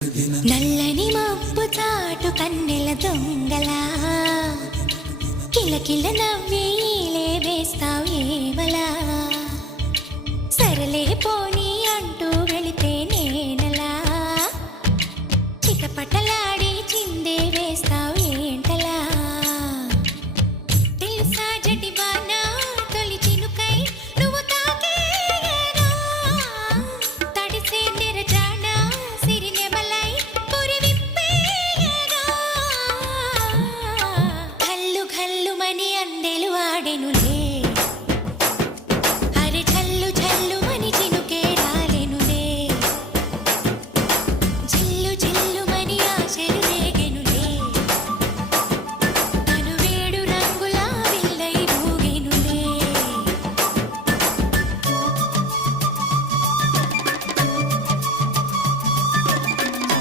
నల్లని మబ్బు చాటు కన్నెల దొంగలా కిలకిల నవ్వి వేస్తావు ఏమలా సరలే పోని